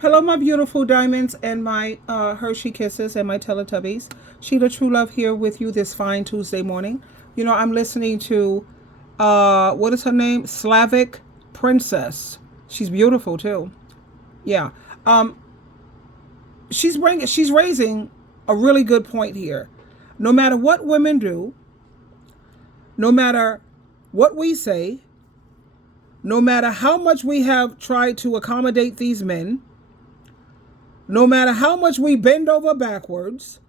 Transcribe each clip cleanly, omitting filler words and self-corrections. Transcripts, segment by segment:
Hello, my beautiful diamonds and my Hershey kisses and my Teletubbies. SheilaTruelove here with you this fine Tuesday morning. You know, I'm listening to, what is her name? Slavic Princess. She's beautiful too. Yeah. Um, she's raising a really good point here. No matter what women do, no matter what we say, no matter how much we have tried to accommodate these men, no matter how much we bend over backwards,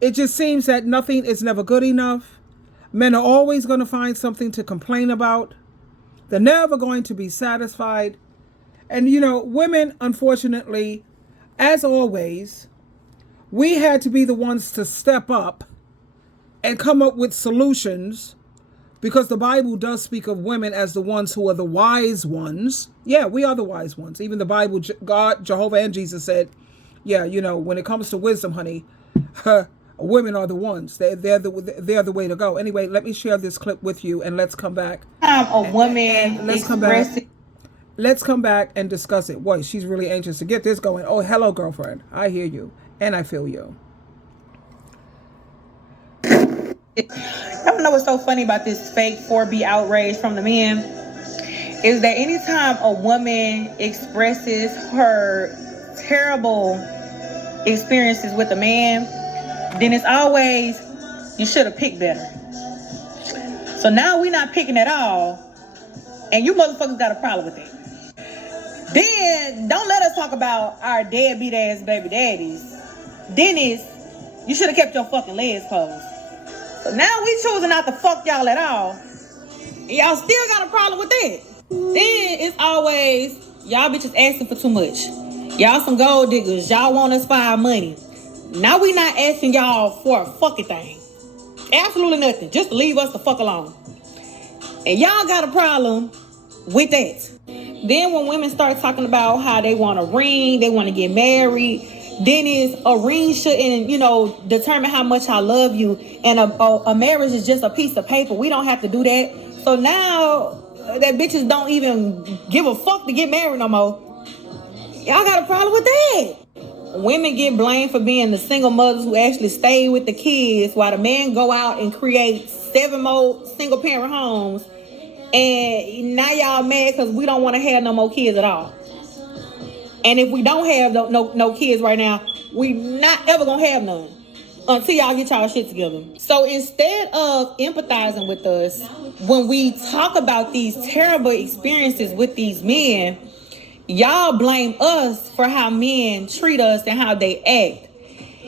it just seems that nothing is never good enough. Men are always going to find something to complain about. They're never going to be satisfied. And, you know, women, unfortunately, as always, we had to be the ones to step up and come up with solutions because the Bible does speak of women as the ones who are the wise ones. Yeah, we are the wise ones. Even the Bible, God, Jehovah, and Jesus said, yeah, you know, when it comes to wisdom, honey, women are the ones. They're the way to go. Anyway, let me share this clip with you, and let's come back. A woman Let's come back. Let's come back and discuss it. Boy, she's really anxious to get this going. Oh, hello, girlfriend. I hear you, and I feel you. I don't know what's so funny about this fake 4B outrage from the men is that anytime a woman expresses her terrible experiences with a man, then it's always, you should have picked better. So now we're not picking at all, and you motherfuckers got a problem with it. Then don't let us talk about our deadbeat ass baby daddies. Dennis, you should have kept your fucking legs closed. So now we choosing not to fuck y'all at all. And y'all still got a problem with that. Then it's always, y'all bitches asking for too much. Y'all some gold diggers. Y'all want us for our money. Now we not asking y'all for a fucking thing. Absolutely nothing. Just to leave us the fuck alone. And y'all got a problem with that. Then when women start talking about how they want a ring, they want to get married, then is a ring shouldn't, determine how much I love you. And a marriage is just a piece of paper. We don't have to do that. So now that bitches don't even give a fuck to get married no more. Y'all got a problem with that. Women get blamed for being the single mothers who actually stay with the kids while the men go out and create 7 more single parent homes. And now y'all mad because we don't want to have no more kids at all. And if we don't have no kids right now, we not ever gonna have none until y'all get y'all shit together. So instead of empathizing with us when we talk about these terrible experiences with these men, y'all blame us for how men treat us and how they act.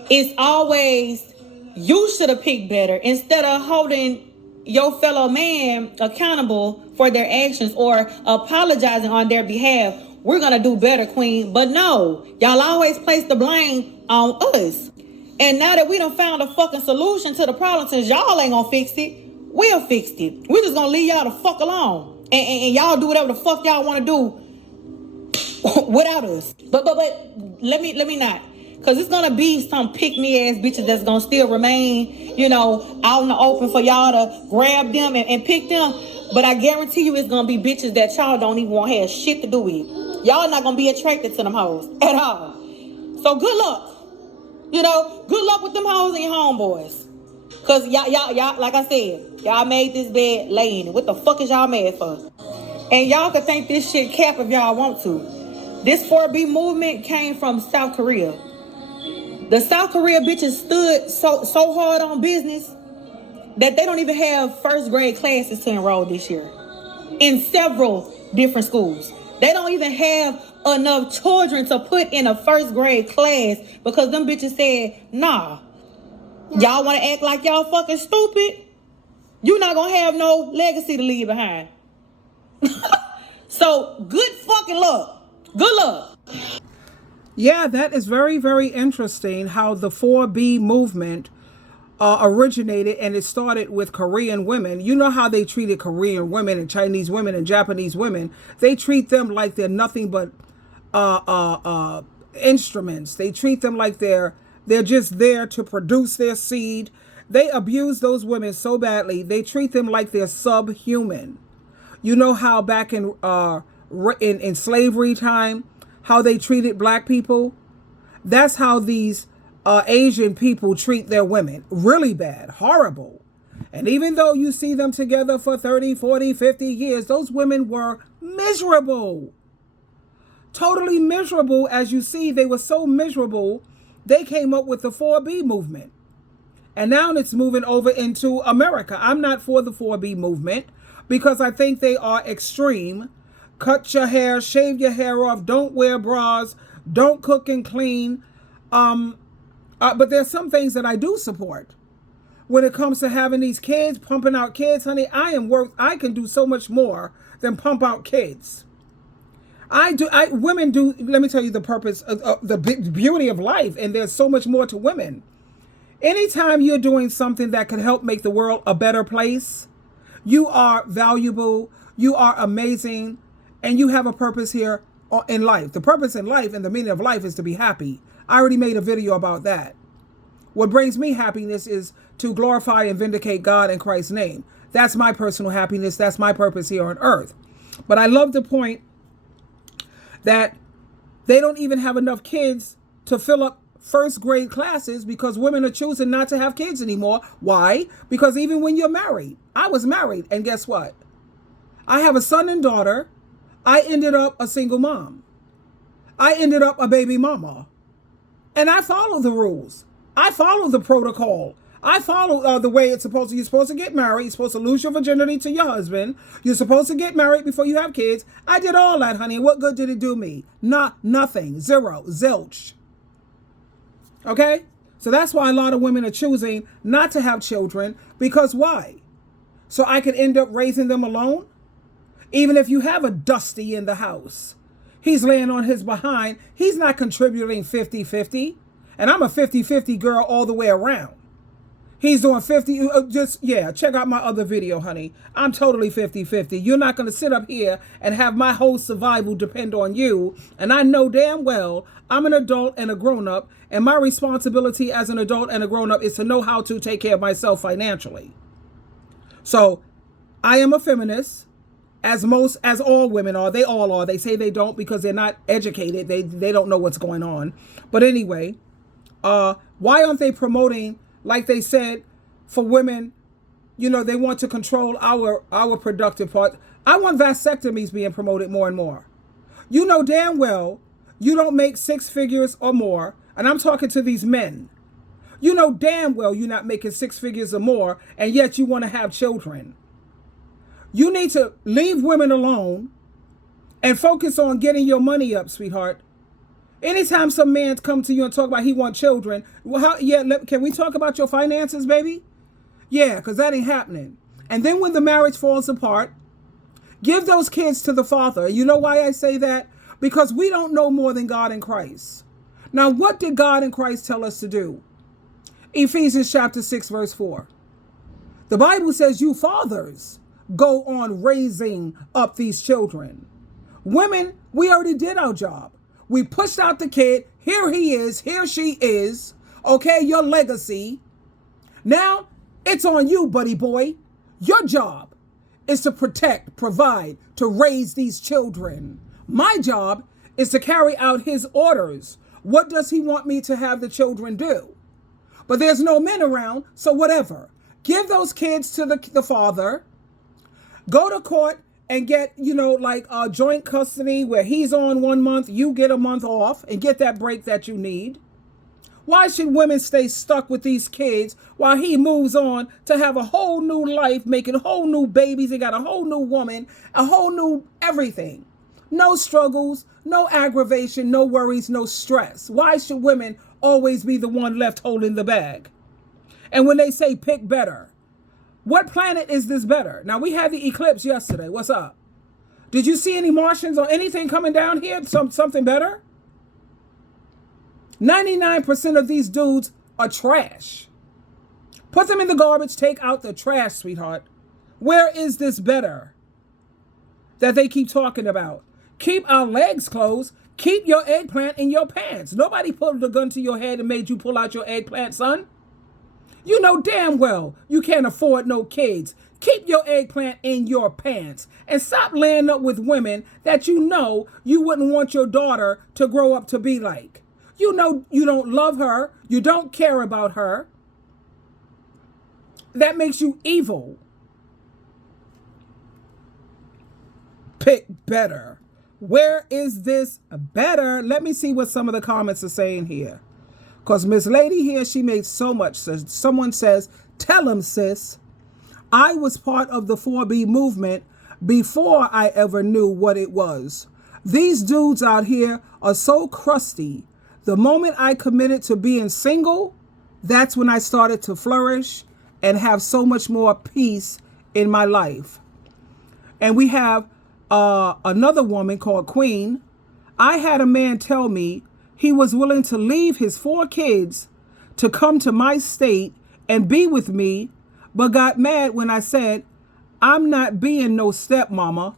It's always, you should have picked better, instead of holding your fellow man accountable for their actions or apologizing on their behalf. We're gonna do better, queen. But no, y'all always place the blame on us. And now that we done found a fucking solution to the problem, since y'all ain't gonna fix it, we'll fix it. We just gonna leave y'all the fuck alone. And y'all do whatever the fuck y'all wanna do without us. But let me not. Cause it's gonna be some pick-me ass bitches that's gonna still remain, out in the open for y'all to grab them and pick them. But I guarantee you it's gonna be bitches that y'all don't even want to have shit to do with. Y'all not gonna be attracted to them hoes at all. So good luck. Good luck with them hoes and your homeboys. Cause y'all, like I said, y'all made this bed lay in it. What the fuck is y'all mad for? And y'all can think this shit cap if y'all want to. This 4B movement came from South Korea. The South Korea bitches stood so hard on business that they don't even have first grade classes to enroll this year in several different schools. They don't even have enough children to put in a first grade class because them bitches said, nah, y'all want to act like y'all fucking stupid? You're not going to have no legacy to leave behind. So good fucking luck. Good luck. Yeah, that is very, very interesting how the 4B movement originated, and it started with Korean women. You know how they treated Korean women and Chinese women and Japanese women. They treat them like they're nothing but instruments. They treat them like they're just there to produce their seed. They abuse those women so badly. They treat them like they're subhuman. You know how back in slavery time, how they treated black people, that's how these Asian people treat their women. Really bad, horrible. And even though you see them together for 30, 40, 50 years, those women were miserable. Totally miserable. As you see, they were so miserable, they came up with the 4B movement. And now it's moving over into America. I'm not for the 4B movement because I think they are extreme. Cut your hair, shave your hair off, don't wear bras, don't cook and clean. But there's some things that I do support. When it comes to having these kids, pumping out kids, honey, I can do so much more than pump out kids. Women do, let me tell you the purpose of the beauty of life, and there's so much more to women. Anytime you're doing something that can help make the world a better place, you are valuable, you are amazing, and you have a purpose here in life. The purpose in life and the meaning of life is to be happy. I already made a video about that. What brings me happiness is to glorify and vindicate God in Christ's name. That's my personal happiness. That's my purpose here on earth. But I love the point that they don't even have enough kids to fill up first grade classes because women are choosing not to have kids anymore. Why? Because even when you're married, I was married, and guess what? I have a son and daughter. I ended up a single mom. I ended up a baby mama. And I follow the rules. I follow the protocol. I follow the way it's supposed to. You're supposed to get married. You're supposed to lose your virginity to your husband. You're supposed to get married before you have kids. I did all that, honey. What good did it do me? Nothing. Zero. Zilch. Okay? So that's why a lot of women are choosing not to have children. Because why? So I could end up raising them alone? Even if you have a Dusty in the house, he's laying on his behind. He's not contributing 50-50. And I'm a 50-50 girl all the way around. He's doing 50, check out my other video, honey. I'm totally 50-50. You're not going to sit up here and have my whole survival depend on you. And I know damn well I'm an adult and a grown-up, and my responsibility as an adult and a grown-up is to know how to take care of myself financially. So I am a feminist, as all women are. They all are. They say they don't because they're not educated. They don't know what's going on. But anyway, why aren't they promoting, like they said, for women, they want to control our productive part. I want vasectomies being promoted more and more. You know damn well you don't make 6 figures or more, and I'm talking to these men. You know damn well you're not making 6 figures or more, and yet you want to have children. You need to leave women alone and focus on getting your money up, sweetheart. Anytime some man come to you and talk about he want children, can we talk about your finances, baby? Yeah, because that ain't happening. And then when the marriage falls apart, give those kids to the father. You know why I say that? Because we don't know more than God in Christ. Now, what did God in Christ tell us to do? Ephesians chapter 6, verse 4. The Bible says, you fathers, go on raising up these children. Women, we already did our job. We pushed out the kid. Here he is. Here she is. Okay, your legacy. Now, it's on you, buddy boy. Your job is to protect, provide, to raise these children. My job is to carry out his orders. What does he want me to have the children do? But there's no men around, so whatever. Give those kids to the father. Go to court and get, joint custody where he's on 1 month, you get a month off and get that break that you need. Why should women stay stuck with these kids while he moves on to have a whole new life, making whole new babies? They got a whole new woman, a whole new everything. No struggles, no aggravation, no worries, no stress. Why should women always be the one left holding the bag? And when they say pick better, what planet is this better? Now, we had the eclipse yesterday. What's up? Did you see any Martians or anything coming down here? Something better? 99% of these dudes are trash. Put them in the garbage. Take out the trash, sweetheart. Where is this better that they keep talking about? Keep our legs closed. Keep your eggplant in your pants. Nobody pulled a gun to your head and made you pull out your eggplant, son. You know damn well you can't afford no kids. Keep your eggplant in your pants and stop laying up with women that you know you wouldn't want your daughter to grow up to be like. You know you don't love her. You don't care about her. That makes you evil. Pick better. Where is this better? Let me see what some of the comments are saying here. Because Miss Lady here, she made so much sense. Someone says, tell him, sis. I was part of the 4B movement before I ever knew what it was. These dudes out here are so crusty. The moment I committed to being single, that's when I started to flourish and have so much more peace in my life. And we have another woman called Queen. I had a man tell me he was willing to leave his 4 kids to come to my state and be with me, but got mad when I said, I'm not being no stepmama,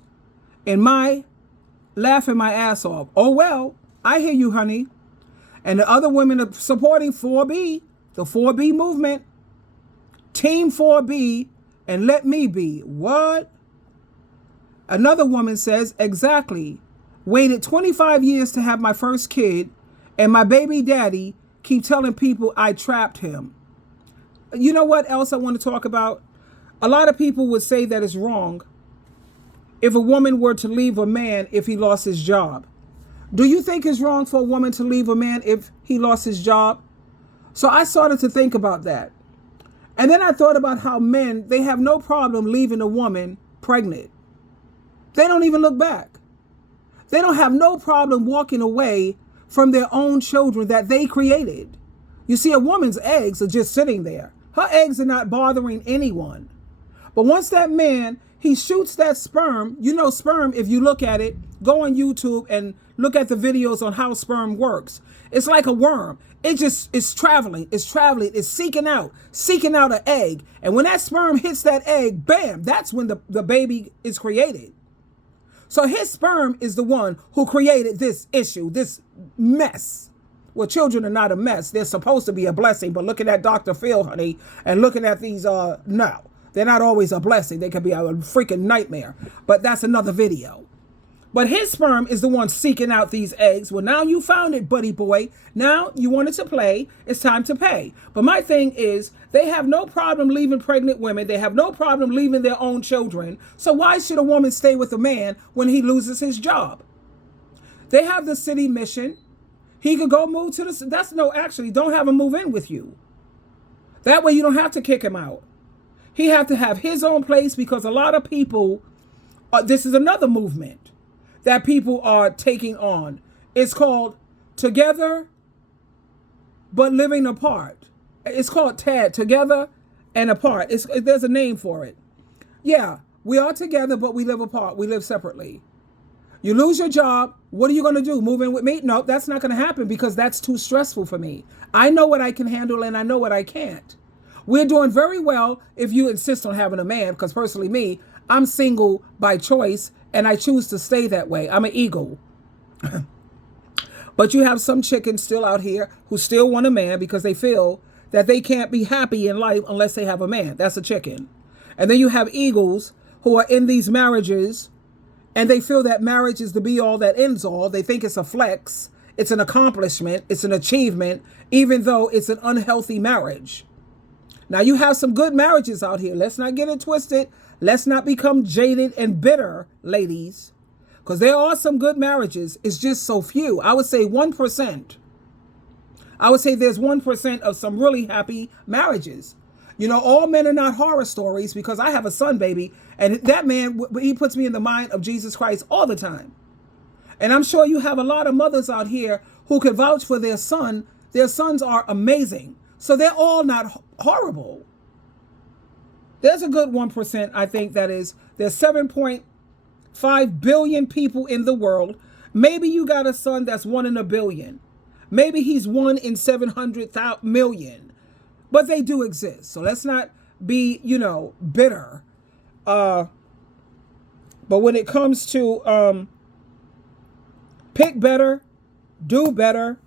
and laughing my ass off. Oh, well, I hear you, honey. And the other women are supporting 4B, the 4B movement. Team 4B, and let me be. What? Another woman says, exactly. Waited 25 years to have my first kid, and my baby daddy keep telling people I trapped him. You know what else I want to talk about? A lot of people would say that it's wrong if a woman were to leave a man if he lost his job. Do you think it's wrong for a woman to leave a man if he lost his job? So I started to think about that. And then I thought about how men, they have no problem leaving a woman pregnant. They don't even look back. They don't have no problem walking away from their own children that they created. You see, a woman's eggs are just sitting there. Her eggs are not bothering anyone. But once that man, he shoots that sperm, you know sperm, if you look at it, go on YouTube and look at the videos on how sperm works. It's like a worm. It's traveling, it's seeking out an egg. And when that sperm hits that egg, bam, that's when the baby is created. So his sperm is the one who created this issue, this mess. Well, children are not a mess. They're supposed to be a blessing. But looking at Dr. Phil, honey, and looking at these, no, they're not always a blessing. They can be a freaking nightmare. But that's another video. But his sperm is the one seeking out these eggs. Well, now you found it, buddy boy. Now you wanted to play. It's time to pay. But my thing is, they have no problem leaving pregnant women. They have no problem leaving their own children. So why should a woman stay with a man when he loses his job? They have the city mission. He could go move to the, don't have him move in with you. That way you don't have to kick him out. He have to have his own place because a lot of people, this is another movement that people are taking on. It's called Together but Living Apart. It's called TAD, Together and Apart. There's a name for it. Yeah, we are together, but we live apart. We live separately. You lose your job. What are you going to do? Move in with me? No, that's not going to happen because that's too stressful for me. I know what I can handle and I know what I can't. We're doing very well if you insist on having a man, because personally me, I'm single by choice and I choose to stay that way. I'm an eagle. But you have some chickens still out here who still want a man because they feel that they can't be happy in life unless they have a man. That's a chicken. And then you have eagles who are in these marriages and they feel that marriage is the be all that ends all. They think it's a flex. It's an accomplishment. It's an achievement, even though it's an unhealthy marriage. Now you have some good marriages out here. Let's not get it twisted. Let's not become jaded and bitter, ladies, because there are some good marriages. It's just so few. I would say 1%. I would say there's 1% of some really happy marriages. You know, all men are not horror stories because I have a son, baby, and that man, he puts me in the mind of Jesus Christ all the time. And I'm sure you have a lot of mothers out here who could vouch for their son. Their sons are amazing. So they're all not horrible. There's a good 1%, I think, there's 7.5 billion people in the world. Maybe you got a son that's 1 in a billion. Maybe he's 1 in 700 million. But they do exist. So let's not be, bitter. But when it comes to pick better, do better,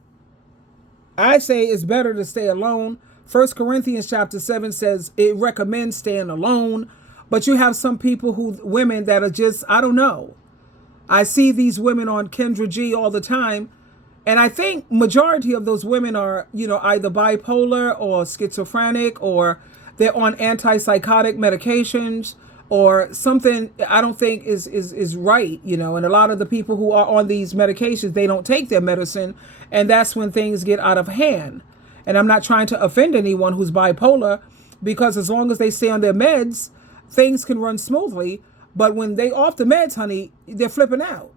I say it's better to stay alone. 1 Corinthians chapter 7 says it recommends staying alone. But you have some people women that are just, I don't know. I see these women on Kendra G all the time. And I think majority of those women are, either bipolar or schizophrenic, or they're on antipsychotic medications or something I don't think is right, And a lot of the people who are on these medications, they don't take their medicine. And that's when things get out of hand. And I'm not trying to offend anyone who's bipolar, because as long as they stay on their meds, things can run smoothly. But when they off the meds, honey, they're flipping out.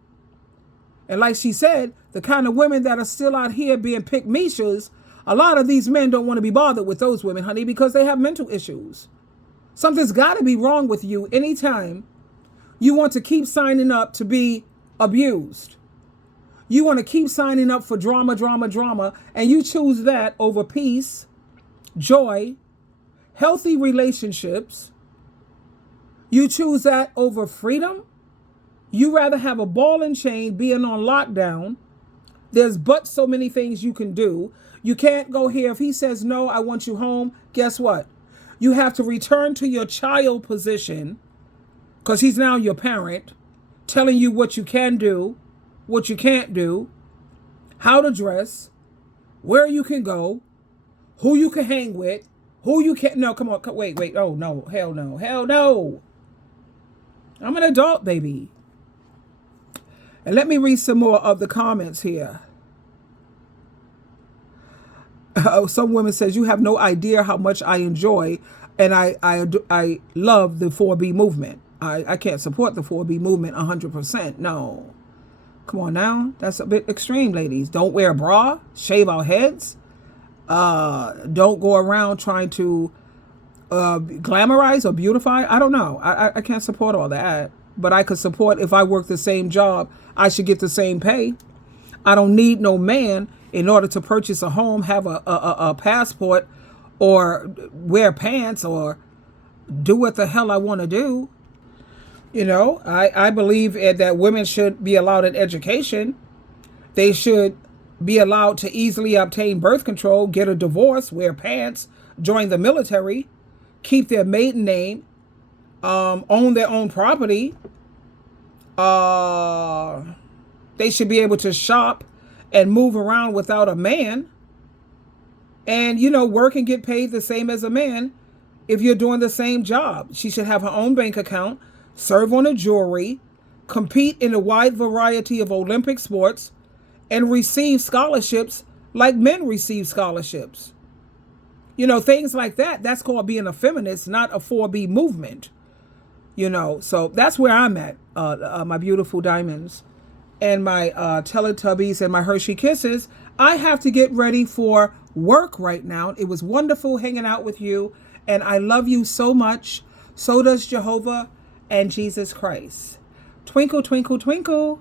And like she said, the kind of women that are still out here being pick-meshas, a lot of these men don't want to be bothered with those women, honey, because they have mental issues. Something's got to be wrong with you anytime you want to keep signing up to be abused. You want to keep signing up for drama, drama, drama, and you choose that over peace, joy, healthy relationships. You choose that over freedom. You rather have a ball and chain being on lockdown. There's but so many things you can do. You can't go here. If he says, no, I want you home, guess what? You have to return to your child position, because he's now your parent, telling you what you can do, what you can't do, how to dress, where you can go, who you can hang with, who you can't. No, come on. Wait. Oh, no. Hell no. Hell no. I'm an adult, baby. And let me read some more of the comments here. Some women says, you have no idea how much I enjoy and I love the 4B movement. I can't support the 4B movement 100%. No. Come on now. That's a bit extreme, ladies. Don't wear a bra. Shave our heads. Don't go around trying to glamorize or beautify. I don't know. I can't support all that. But I could support, if I work the same job, I should get the same pay. I don't need no man in order to purchase a home, have a passport, or wear pants, or do what the hell I want to do. I believe that women should be allowed an education. They should be allowed to easily obtain birth control, get a divorce, wear pants, join the military, keep their maiden name, own their own property. They should be able to shop and move around without a man. And, work and get paid the same as a man if you're doing the same job. She should have her own bank account, serve on a jury, compete in a wide variety of Olympic sports, and receive scholarships like men receive scholarships. Things like that. That's called being a feminist, not a 4B movement. So that's where I'm at, my beautiful diamonds and my Teletubbies and my Hershey Kisses. I have to get ready for work right now. It was wonderful hanging out with you, and I love you so much. So does Jehovah and Jesus Christ. Twinkle, twinkle, twinkle.